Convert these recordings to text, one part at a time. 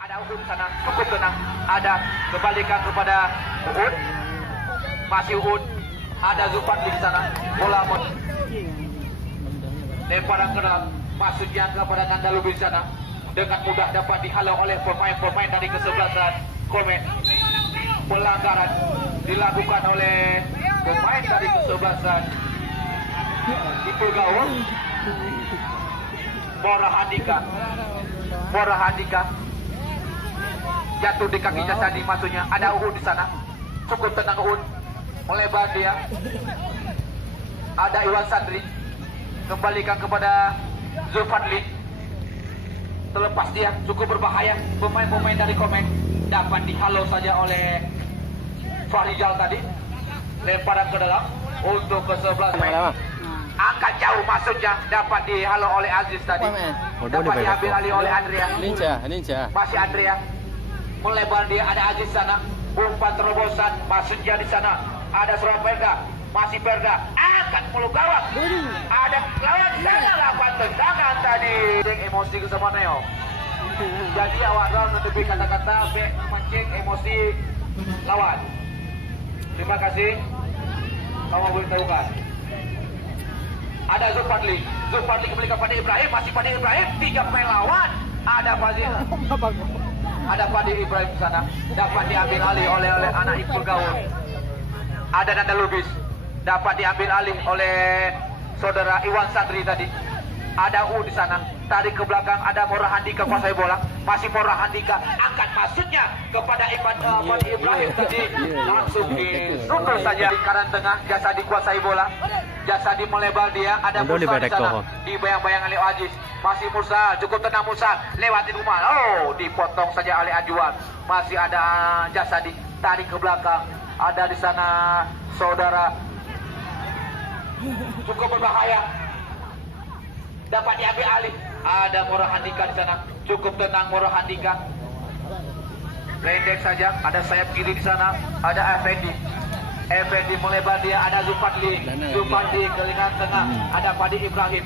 Ada Uud di sana, cukup tenang. Ada kembalikan kepada Uud. Masih Uud. Ada Zulfadli di sana. Bola lemparan ke dalam. Maksudnya kepada Nanda Lubis di sana. Dengan mudah dapat dihalau oleh pemain-pemain dari kesebelasan Komen. Pelanggaran dilakukan oleh pemain dari kesebelasan Ipul Gaul. Bora Handika jatuh di kaki Jasadi, maksudnya ada Uud di sana. Cukup tenang Uud, melebar dia. Ada Iwan Sandri, kembalikan kepada Zulfadli. Terlepas dia, cukup berbahaya. Pemain-pemain dari Komen dapat dihalau saja oleh Fahrijal tadi. Lemparan ke dalam untuk ke sebelah main. Angkat jauh, maksudnya dapat dihalau oleh Aziz tadi. Dapat diambil alih oleh Andrea. Masih Andrea. Melebar dia, ada Aziz sana. Umpan terobosan, maksudnya di sana. Ada seorang Perda. Masih Perda. Angkat mulu gawang. Ada lawan sana, lapan tendangan tadi. Emosi ke sama Neo. Jadi awak round lebih kata-kata memancing emosi lawan. Terima kasih. Kamu boleh tahukan. Ada Zulfadli kembali kepada Ibrahim, masih pada Ibrahim, 3 pemain lawan. Ada Fazil. Ada Fadil Ibrahim di sana. Dapat diambil alih oleh anak Ipul Gaul. Ada Nanda Lubis. Dapat diambil alih oleh saudara Iwan Sandri tadi. Ada U di sana. Tarik ke belakang, ada Mora Handika kuasai bola. Masih Mora Handika angkat maksudnya kepada Ibrahim tadi. Langsung disutul saja di kanan tengah. Jasa dikuasai bola. Jasa di melebar dia. Ada Musa di sana. Dibayang-bayang oleh Aziz. Masih Musa, cukup tenang Musa. Lewatin Umar. Oh, dipotong saja oleh Ajuan. Masih ada Jasa di tarik ke belakang. Ada di sana saudara. Cukup berbahaya. Dapat diambil alih. Ada Mora Handika di sana. Cukup tenang Mora Handika. Pendek saja. Ada sayap kiri di sana. Ada Effendi melebar dia. Ada Zulfadli ke lingkaran tengah. Ada Fadi Ibrahim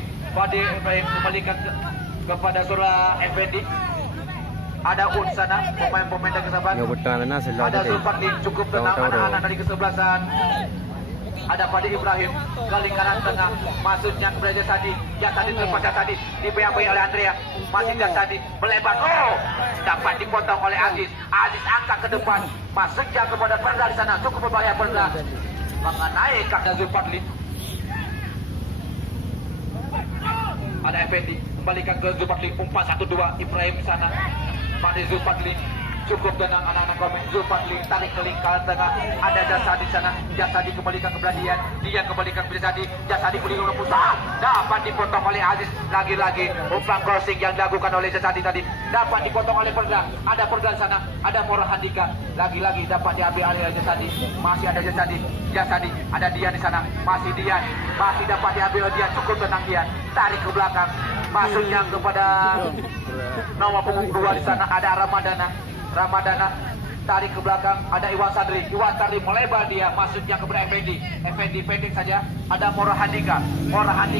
kembalikan kepada Surah Effendi. Ada Ud sana. Pemain-pemain dari kesebelasan. Ada Zulfadli. Cukup tenang anak-anak dari kesebelasan. Ada Fadi Ibrahim ke lingkaran tengah, maksudnya kepada Jasadi. Jasadi terlepas Jasadi, dibayang-bayang oleh Andrea. Masih Jasadi melebar. Oh, dapat dipotong oleh Aziz. Aziz angkat ke depan, maksudnya kepada Perda di sana. Cukup berbahaya Perda mengenai kaki Zulfadli. Ada Effendi kembalikan ke Zulfadli. Umpan 1-2 Ibrahim di sana. Pada Zulfadli. Cukup tenang anak-anak Komen. Zulfadli tarik ke lingkaran tengah. Ada Jasadi di sana. Jasadi kembalikan kepada Dian. Dian kembalikan kepada Jasadi. Jasadi berikan pusat. Dapat dipotong oleh Aziz. Lagi-lagi umpan crossing yang dilakukan oleh Jasadi tadi. Dapat dipotong oleh Perda. Ada Perda di sana. Ada Mora Handika. Lagi-lagi dapat diambil alih oleh Jasadi. Masih ada Jasadi. Jasadi. Ada Dian di sana. Masih Dian. Masih dapat diambil oleh Dian. Cukup tenang Dian. Tarik ke belakang. Masuknya kepada nomor punggung 2 di sana. Ada Ramadana tarik ke belakang. Ada Iwan Sandri melebar dia, maksudnya kepada Effendi pendek saja. Ada Mora Handika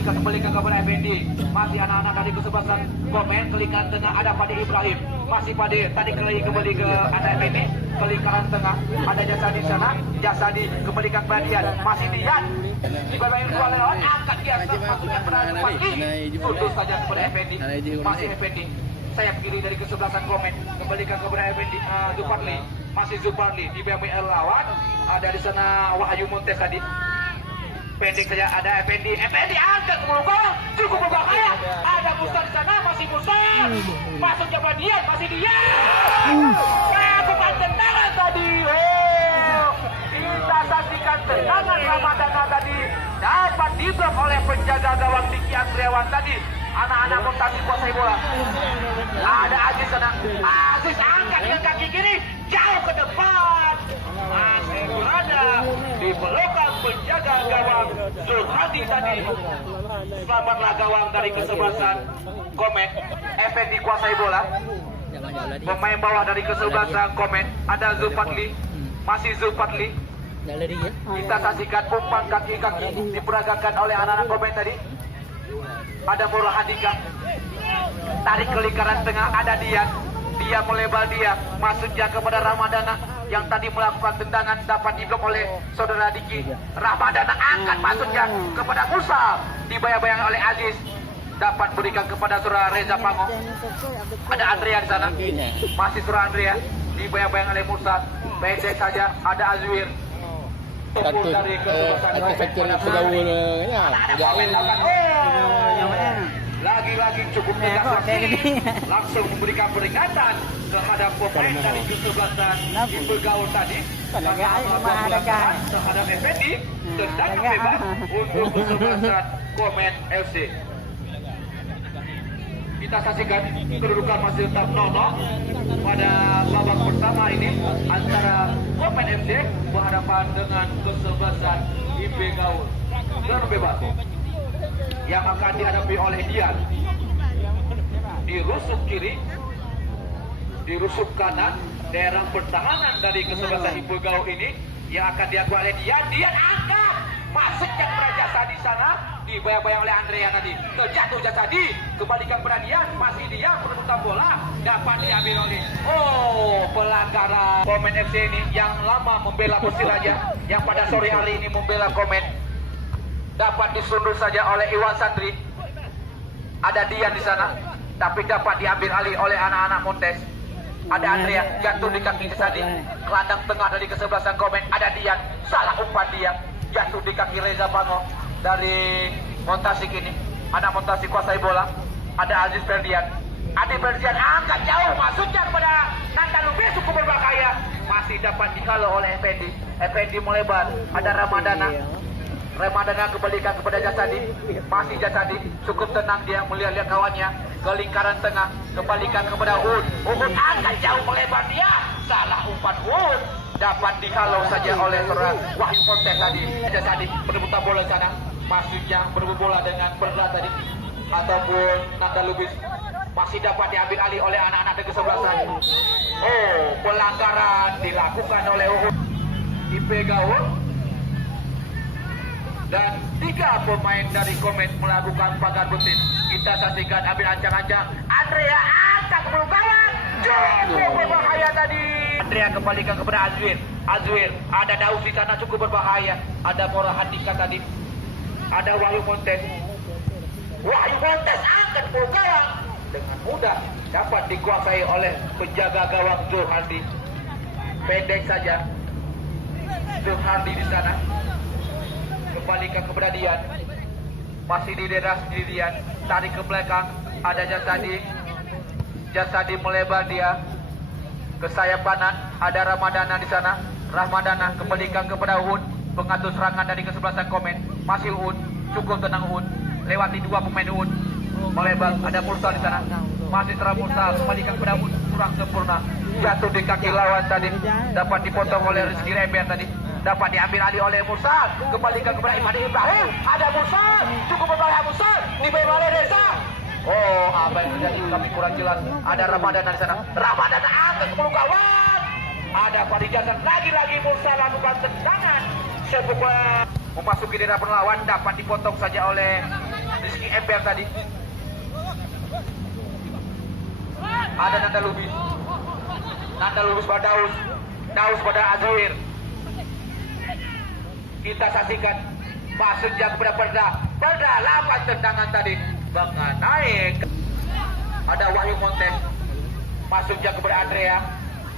kembalikan kepada Effendi. Masih anak-anak dari kesebelasan Komen ke lingkaran tengah. Ada Fadi Ibrahim, masih Fadi tadi kembali ke ada Effendi ke lingkaran tengah. Ada Jasadi di sana. Jasadi kembalikan kepada Dian. Masih Dian dibayang dua lawan, angkat dia maksudnya kepada Fadi. Tutup saja kepada Effendi. Masih Effendi. Sayap kiri dari kesebelasan Komen kembalikan kepada Effendi. Zulfadli, masih Zulfadli dibayang-bayang lawan. Ada di sana Wahyu Montes tadi. Pendek saja ada Effendi angkat ke belakang. Cukup berbahaya. Ada Musa di sana, masih Musa. Masuk kepada Dian, masih Dian. Bukan tendangan tadi. Oh, kita saksikan tendangan Ramadana tadi. Dapat diblok oleh penjaga gawang Diki Andriawan tadi. Anak-anak mutasi kuasai bola. Ada Aziz sana. Aziz angkat dengan kaki kiri jauh ke depan. Masih berada di belakang penjaga gawang Zulhadi tadi. Selamatlah gawang dari kesebelasan Komen. Effendi kuasai bola. Pemain bawah dari kesebelasan Komen. Ada Zulfadli. Masih Zulfadli. Kita saksikan umpan kaki-kaki diperagakan oleh anak-anak Komen tadi. Ada Mora Handika tarik ke lingkaran tengah. Ada Dian dia melebar dia, masuknya kepada Ramadana yang tadi melakukan tendangan dapat diblok oleh saudara Diki. Ramadana angkat masuknya kepada Musa, dibayang-bayang oleh Aziz, dapat berikan kepada saudara Reza Pango. Ada Andrea di sana, masih saudara Andrea, dibayang-bayang oleh Musa, pendek saja, ada Azwir. Satu Lagi-lagi cukup tegas wasit, langsung memberikan peringatan terhadap pemain dari kesebelasan bergaul tadi terhadap Effendi, tendangan bebas untuk kesebelasan Komen FC. Kita saksikan kedudukan masih tetap 0-0 pada babak pertama ini antara Komen FC berhadapan dengan kesebelasan IP Gaul. Tendangan bebas yang akan dihadapi oleh Dian, dirusuk kiri, dirusuk kanan, daerah pertahanan dari kesebelasan Ibu Gaul ini yang akan diakui oleh Dian. Dian angkat, masuknya kepada Jasa di sana, dibayang-bayang oleh Andrea tadi, terjatuh Jasa di, kembalikan kepada Dian, masih Dian perebutan bola, dapat diambil oleh pelanggaran Komen FC ini yang lama membela Persiraja, yang pada sore hari ini membela Komen. Dapat disundul saja oleh Iwan Sandri. Ada Dian di sana, tapi dapat diambil alih oleh anak-anak Montes. Ada Andrea jatuh di kaki Sandi. Gelandang tengah dari kesebelasan Komen. Ada Dian, salah umpan dia, jatuh di kaki Reza Pango dari Montasik ini. Anak Montasik kuasai bola. Ada Aziz Ferdian. Adi Ferdian angkat jauh, masuknya kepada Nanda Lubis, cukup berbahaya. Masih dapat dihalau oleh Effendi. Effendi melebar. Ada Ramadana. Ramadana kembalikan kepada Jasadi, masih Jasadi, cukup tenang dia melihat-lihat kawannya ke lingkaran tengah, kembalikan kepada Uhud. Uhud angkat jauh melebar dia, salah umpan Uhud, dapat dihalau saja oleh seorang Wahyu Montes tadi. Jasadi perebutan bola sana, masuknya berebut bola dengan berat tadi, ataupun Nanda Lubis masih dapat diambil alih oleh anak-anak dari kesebelasan. Pelanggaran dilakukan oleh Uhud IP Gaul. Dan 3 pemain dari Komen melakukan pagar betis. Kita saksikan ambil ancang-ancang. Andrea angkat ke kawan. Cukup berbahaya tadi. Andrea kembalikan kepada Azwir. Azwir, ada Daus di sana cukup berbahaya. Ada Mora Handika tadi. Ada Wahyu Montes. Wahyu Montes angkat ke kawan. Dengan mudah dapat dikuasai oleh penjaga gawang Zulhardi. Pendek saja Zulhardi di sana. Kembalikan kepada Dian, masih di daerah sendiri Dian, tarik ke belakang, ada Jasadi. Jasadi melebar dia ke sayap kanan, ada Ramadana di sana. Ramadana kembalikan kepada Uhud, pengatur serangan dari kesebelasan Komen. Masih Uhud, cukup tenang Uhud, lewati 2 pemain Uhud, melebar, ada Mursal di sana. Masih terang Mursal, kembalikan kepada Uhud, kurang sempurna, jatuh di kaki lawan tadi, dapat dipotong oleh Rizky Rember tadi. Dapat diambil alih oleh Mursal, kembalikan kepada Imadi Ibrahim. Ada Mursal, cukup berbahaya Mursal, dibayang oleh Reza. Apa yang terjadi kami kurang jelas. Ada Ramadana di sana. Ramadana angkat ke kawan. Ada Fadi Jasan, lagi-lagi Mursal lakukan tendangan. Sebuah memasuki daerah perlawan, dapat dipotong saja oleh Rizky Ember tadi. Ada Nanda Lubis. Nanda Lubis pada Daus. Daus pada Azwir. Kita saksikan masuknya kepada Perda lawan tendangan tadi naik. Ada Wahyu Montes, masuknya kepada Andrea,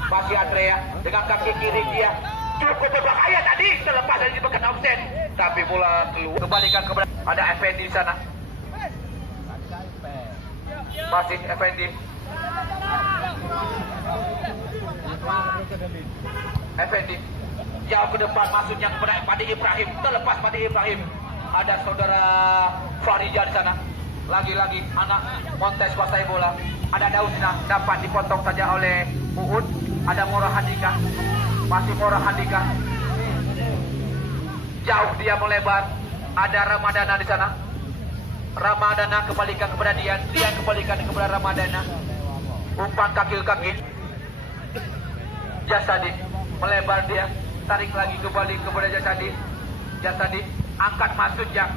masih Andrea dengan kaki kiri dia cukup berbahaya tadi, terlepas dari jebakan offset, tapi bola keluar. Kembalikan kepada ada Effendi di sana, masih Effendi. Effendi jauh ke depan, masuknya kepada Padi Ibrahim, terlepas Padi Ibrahim. Ada saudara Farija di sana. Lagi-lagi anak Montes kuasai bola. Ada Dausina, dapat dipotong saja oleh Uhud. Ada Mora Handika, masih Mora Handika. Jauh dia melebar. Ada Ramadana di sana. Ramadana kembalikan kepada Dian, Dian kembalikan kepada Ramadana. Umpan kaki-kaki. Jasadi melebar dia. Tarik lagi kembali kepada Jasadi. Jasadi angkat masuknya,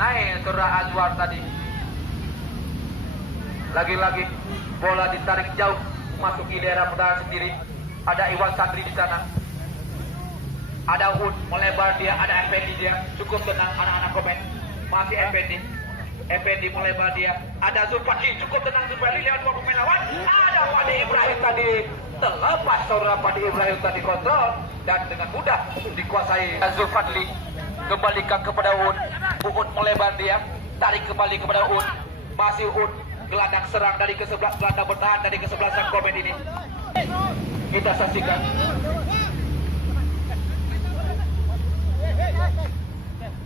naik Surah Azwar tadi. Lagi-lagi bola ditarik jauh masuki daerah pertahanan sendiri. Ada Iwan Sandri di sana. Ada Ud melebar dia, ada Effendi dia. Cukup tenang anak-anak komen. Masih Effendi. Effendi melebar dia. Ada Zulfadli, cukup tenang Zulfadli lewat dua pemain lawan. Ada Padi Ibrahim tadi. Terlepas saudara Padi Ibrahim tadi kontrol dan dengan mudah dikuasai Zulfadli. Kembalikan kepada Ud. Ud melebar dia. Tarik kembali kepada Ud. Masih Ud. Gelandang serang dari ke sebelah, gelandang bertahan dari kesebelasan komen ini. Kita saksikan.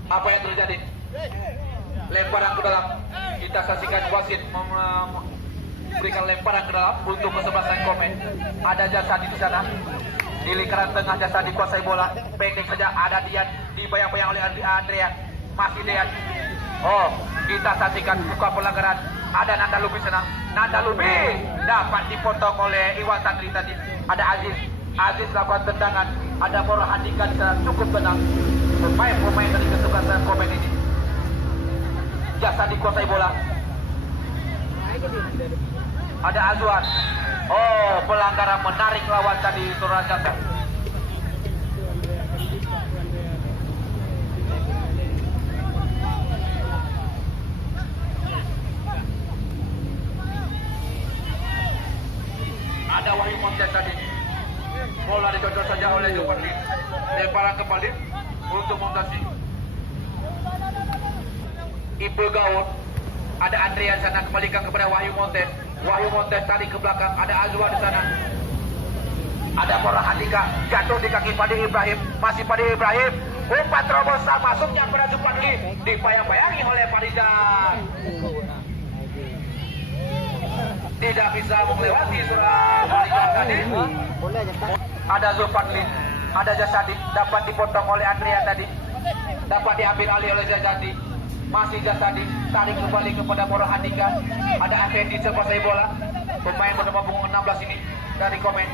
Apa yang terjadi? Lemparan ke dalam. Kita saksikan wasit memberikan lemparan ke dalam untuk kesebelasan komen. Ada Jasadi di sana. Di lingkaran tengah Jasadi kuasai bola. Pendek saja ada Dian. Dibayang-bayang oleh Andrea. Masih Dian. Oh, kita saksikan buka pelanggaran. Ada Nanda Lubi sana. Nanda Lubi dapat dipotong oleh Iwan Sandri tadi. Ada Aziz. Aziz lakukan tendangan. Ada Mora Handika di sana. Cukup tenang. Pemain dari kesebelasan komen ini. Jasa dikuasai bola. Ada Azwan. Oh, pelanggaran menarik lawan tadi Saudara Jasa. Ada Wahyu Montes tadi. Bola dicocok saja oleh Zulfadli. Lemparan kembali untuk Montasi. Ibu Gaul. Ada Andrea di sana, kembalikan kepada Wahyu Montes. Wahyu Montes tarik ke belakang. Ada Azwa di sana. Ada Mora Handika jatuh di kaki Padi Ibrahim. Masih Padi Ibrahim. Umpan terobosan masuknya kepada Zulfadli. Dibayang-bayangi oleh Farizan. Tidak bisa melewati surah Farizan tadi. Ada Zulfadli. Ada Jasadi. Dapat dipotong oleh Andrea tadi. Dapat diambil alih oleh Jasadi. Masih Jasadi, tarik kembali kepada Mora Handika. Ada Effendi menguasai bola. Pemain bernama punggung 16 ini dari komen.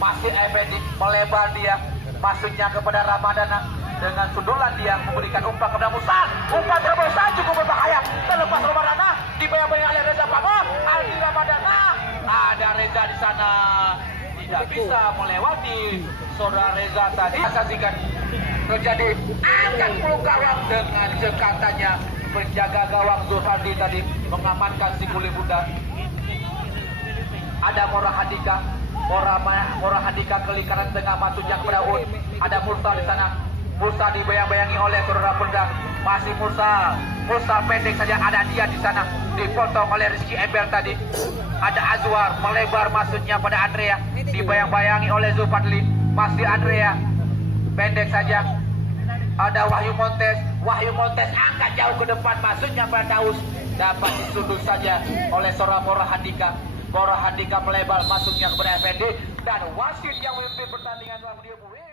Masih Effendi melebar dia. Masuknya kepada Ramadana. Dengan sundulan dia memberikan umpan kepada Musa. Umpan terobosan cukup berbahaya. Terlepas Ramadana. Dibayang-bayang oleh Reza Pangong. Aldi Ramadana. Ada Reza di sana. Tidak bisa melewati saudara Reza tadi. Saksikan. Terjadi angkat puluh gawang dengan cekatannya penjaga gawang Zulfadli tadi mengamankan si kulit bunda. Ada Mora Handika. Mora Handika ke lingkaran tengah masuknya kepada Ud. Ada Musa di sana. Musa dibayang-bayangi oleh saudara bunda. Masih Musa. Musa pendek saja, ada dia di sana. Dipotong oleh Rizky Ember tadi. Ada Azwar melebar masuknya pada Andrea. Dibayang-bayangi oleh Zulfadli. Masih Andrea. Pendek saja. Ada Wahyu Montes. Wahyu Montes angkat jauh ke depan. Masuknya pada Daus. Dapat disundul saja oleh seorang Mora Handika. Mora Handika melebar masuknya kepada Effendi. Dan wasit yang memimpin pertandingan telah mendiamkan.